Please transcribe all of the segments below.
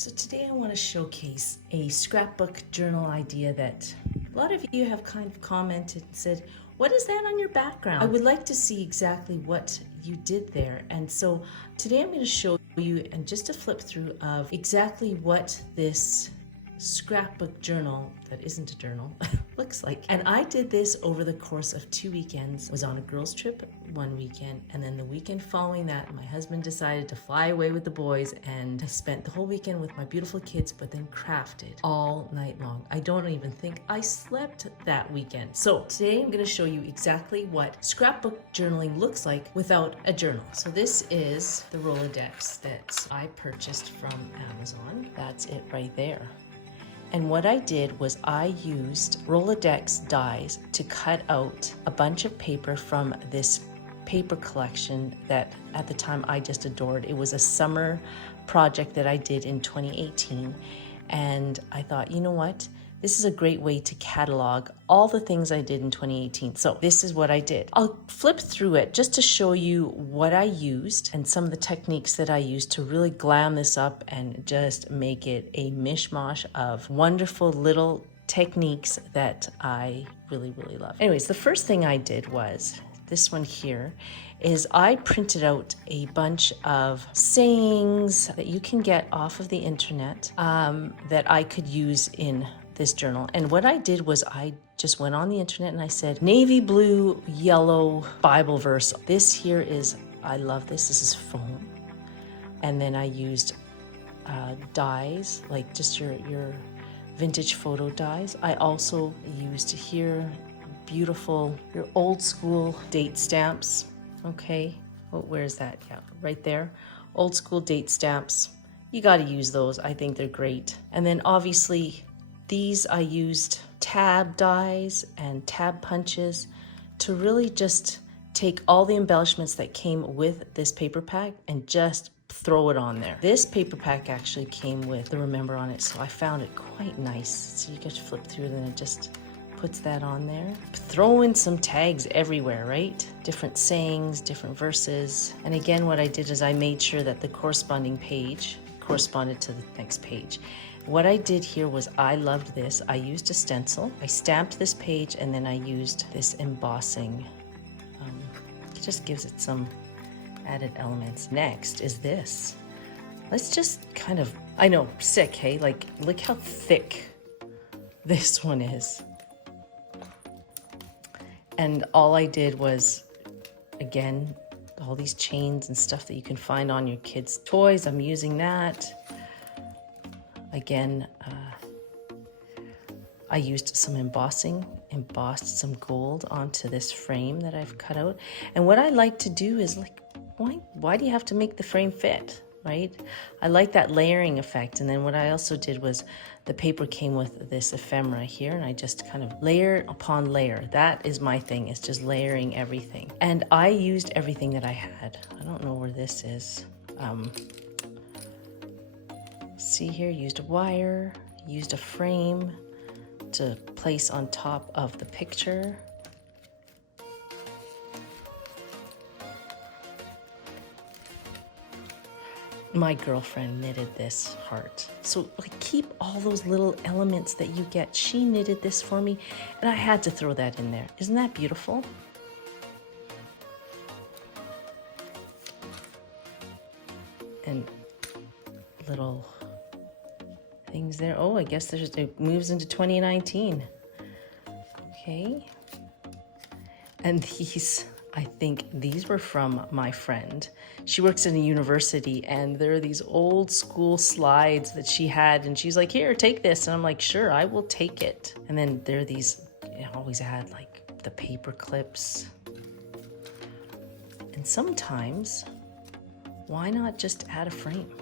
So today I want to showcase a scrapbook journal idea that a lot of you have kind of commented and said, what is that on your background? I would like to see exactly what you did there. And so today I'm going to show you, and just a flip through of exactly what this scrapbook journal, that isn't a journal, looks like. And I did this over the course of 2 weekends. I was on a girls trip one weekend, and then the weekend following that, my husband decided to fly away with the boys, and I spent the whole weekend with my beautiful kids, but then crafted all night long. I don't even think I slept that weekend. So today I'm gonna show you exactly what scrapbook journaling looks like without a journal. So this is the Rolodex that I purchased from Amazon. That's it right there. And what I did was I used Rolodex dies to cut out a bunch of paper from this paper collection that at the time I just adored. It was a summer project that I did in 2018. And I thought, you know what? This is a great way to catalog all the things I did in 2018. So this is what I did. I'll flip through it just to show you what I used and some of the techniques that I used to really glam this up and just make it a mishmash of wonderful little techniques that I really, really love. Anyways, the first thing I did was this one here is I printed out a bunch of sayings that you can get off of the internet that I could use in this journal. And what I did was I just went on the internet and I said, navy blue, yellow Bible verse. This here is, I love this. This is foam. And then I used dies, like just your vintage photo dies. I also used here beautiful, your old school date stamps. Okay, well, where's that? Yeah, right there. Old school date stamps. You got to use those. I think they're great. And then obviously these I used tab dies and tab punches to really just take all the embellishments that came with this paper pack and just throw it on there. This paper pack actually came with the Remember on it, so I found it quite nice. So you get to flip through and then it just puts that on there. Throw in some tags everywhere, right? Different sayings, different verses. And again, what I did is I made sure that the corresponding page corresponded to the next page. What I did here was I loved this. I used a stencil. I stamped this page and then I used this embossing. It just gives it some added elements. Next is this. Let's just kind of, I know, sick, hey? Like, look how thick this one is. And all I did was, again, all these chains and stuff that you can find on your kids' toys. I'm using that. Again, I used some embossing, embossed some gold onto this frame that I've cut out. And what I like to do is, like, why do you have to make the frame fit, right? I like that layering effect. And then what I also did was the paper came with this ephemera here, and I just kind of layer upon layer. That is my thing, is just layering everything. And I used everything that I had. I don't know where this is. See here, used a wire, used a frame to place on top of the picture. My girlfriend knitted this heart. So like, keep all those little elements that you get. She knitted this for me, and I had to throw that in there. Isn't that beautiful? And little things there. Oh, I guess it moves into 2019. Okay. And these, I think these were from my friend. She works in a university, and there are these old school slides that she had, and she's like, here, take this. And I'm like, sure, I will take it. And then there are these, I always had like the paper clips. And sometimes, why not just add a frame?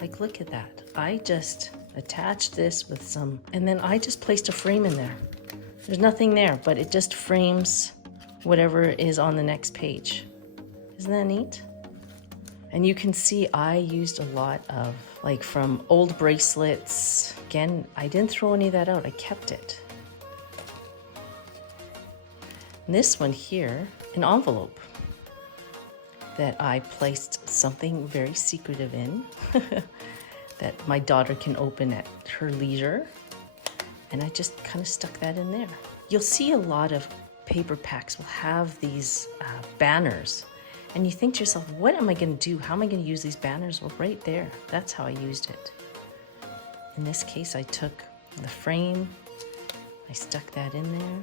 Like, look at that. I just attached this with some, and then I just placed a frame in there. There's nothing there, but it just frames whatever is on the next page. Isn't that neat? And you can see I used a lot of, like, from old bracelets. Again, I didn't throw any of that out, I kept it. And this one here, an envelope that I placed something very secretive in that my daughter can open at her leisure. And I just kind of stuck that in there. You'll see a lot of paper packs will have these banners. And you think to yourself, what am I going to do? How am I going to use these banners? Well, right there, that's how I used it. In this case, I took the frame, I stuck that in there.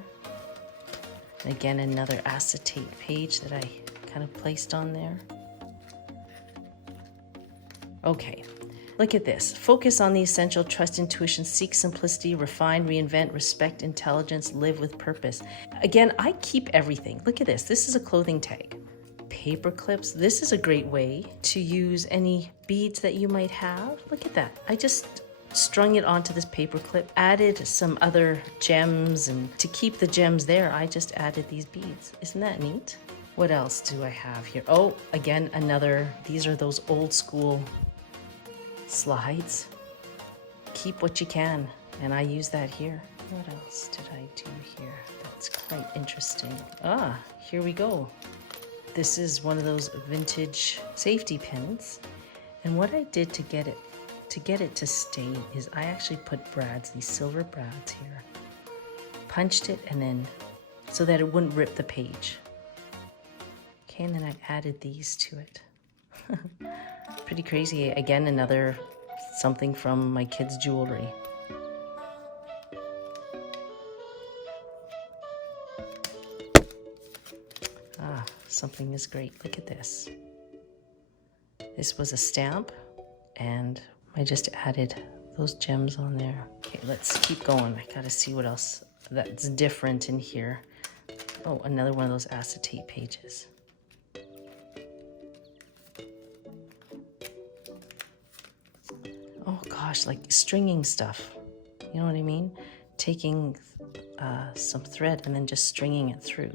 And again, another acetate page that I kind of placed on there. Okay, look at this. Focus on the essential, trust intuition, seek simplicity, refine, reinvent, respect intelligence, live with purpose. Again, I keep everything. Look at this. This is a clothing tag. Paper clips. This is a great way to use any beads that you might have. Look at that. I just strung it onto this paper clip, added some other gems, and to keep the gems there, I just added these beads. Isn't that neat? What else do I have here? Oh, again, these are those old school slides. Keep what you can, and I use that here. What else did I do here? That's quite interesting. Here we go. This is one of those vintage safety pins, and what I did to get it to stay is I actually put brads, these silver brads here, punched it, and then so that it wouldn't rip the page. Okay, and then I added these to it. Pretty crazy. Again, another something from my kids' jewelry. Something is great. Look at this. This was a stamp, and I just added those gems on there. Okay, let's keep going. I gotta see what else that's different in here. Oh, another one of those acetate pages. Oh gosh, like stringing stuff. You know what I mean? Taking some thread and then just stringing it through.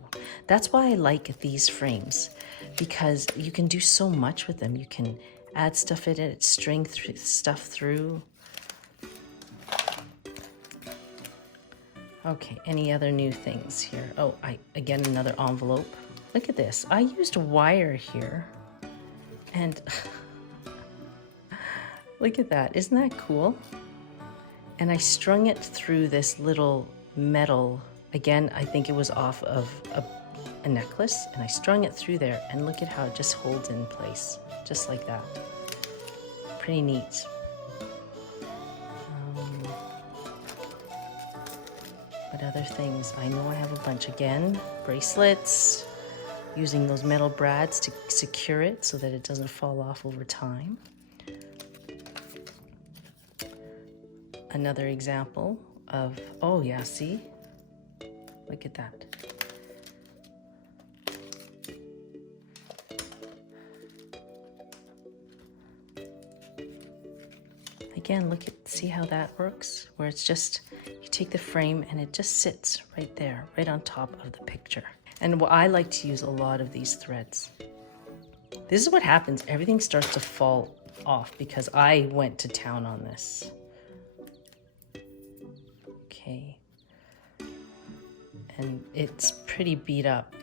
That's why I like these frames, because you can do so much with them. You can add stuff in it, string stuff through. Okay, any other new things here? Oh, again, another envelope. Look at this. I used wire here, and look at that. Isn't that cool? And I strung it through this little metal. Again, I think it was off of a necklace, and I strung it through there, and look at how it just holds in place, just like that. Pretty neat. What other things? I know I have a bunch. Again, bracelets, using those metal brads to secure it so that it doesn't fall off over time. Another example of, oh yeah, see? Look at that. Again, see how that works? Where it's just, you take the frame and it just sits right there, right on top of the picture. And I like to use a lot of these threads. This is what happens. Everything starts to fall off because I went to town on this. Okay. And it's pretty beat up.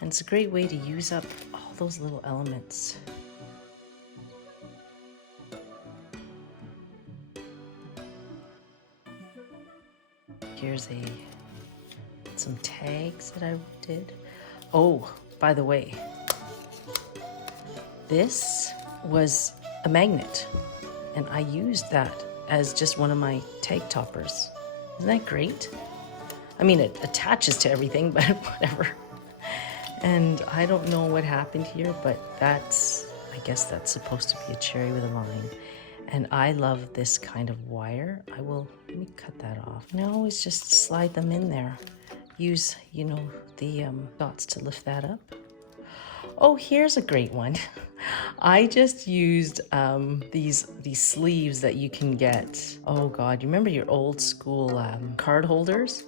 And it's a great way to use up all those little elements. Here's some tags that I did. Oh, by the way, this was a magnet, and I used that as just one of my tag toppers. Isn't that great? I mean, it attaches to everything, but whatever. And I don't know what happened here, but I guess that's supposed to be a cherry with a vine. And I love this kind of wire. Let me cut that off. And I always just slide them in there. Use, the dots to lift that up. Oh, here's a great one. I just used these sleeves that you can get. Oh God, you remember your old school card holders?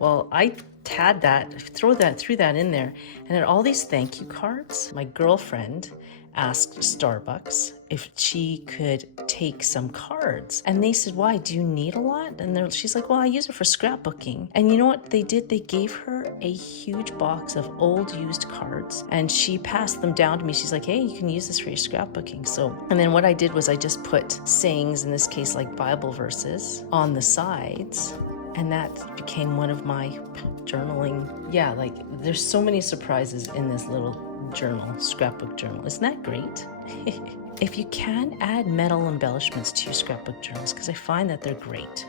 Well, I threw that in there, and had all these thank you cards. My girlfriend asked Starbucks if she could take some cards. And they said, why, do you need a lot? And she's like, well, I use it for scrapbooking. And you know what they did? They gave her a huge box of old used cards and she passed them down to me. She's like, hey, you can use this for your scrapbooking. So, and then what I did was I just put sayings, in this case, like Bible verses, on the sides. And that became one of my journaling. Yeah, like there's so many surprises in this little journal, scrapbook journal. Isn't that great? If you can, add metal embellishments to your scrapbook journals because I find that they're great.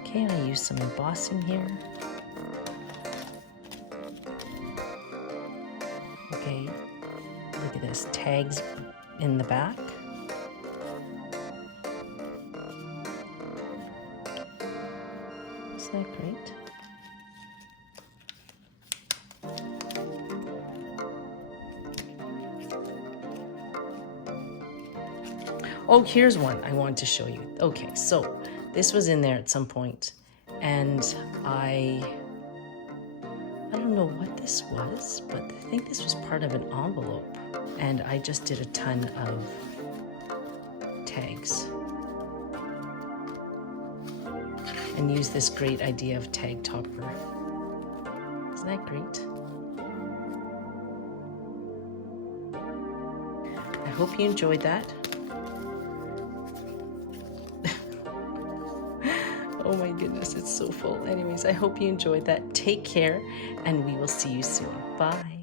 Okay, and I use some embossing here. Okay, look at this, tags in the back. Isn't that great? Oh, here's one I wanted to show you. Okay, so this was in there at some point, and I don't know what this was, but I think this was part of an envelope, and I just did a ton of tags and used this great idea of tag topper. Isn't that great? I hope you enjoyed that. Oh my goodness, it's so full. Anyways, I hope you enjoyed that. Take care, and we will see you soon. Bye.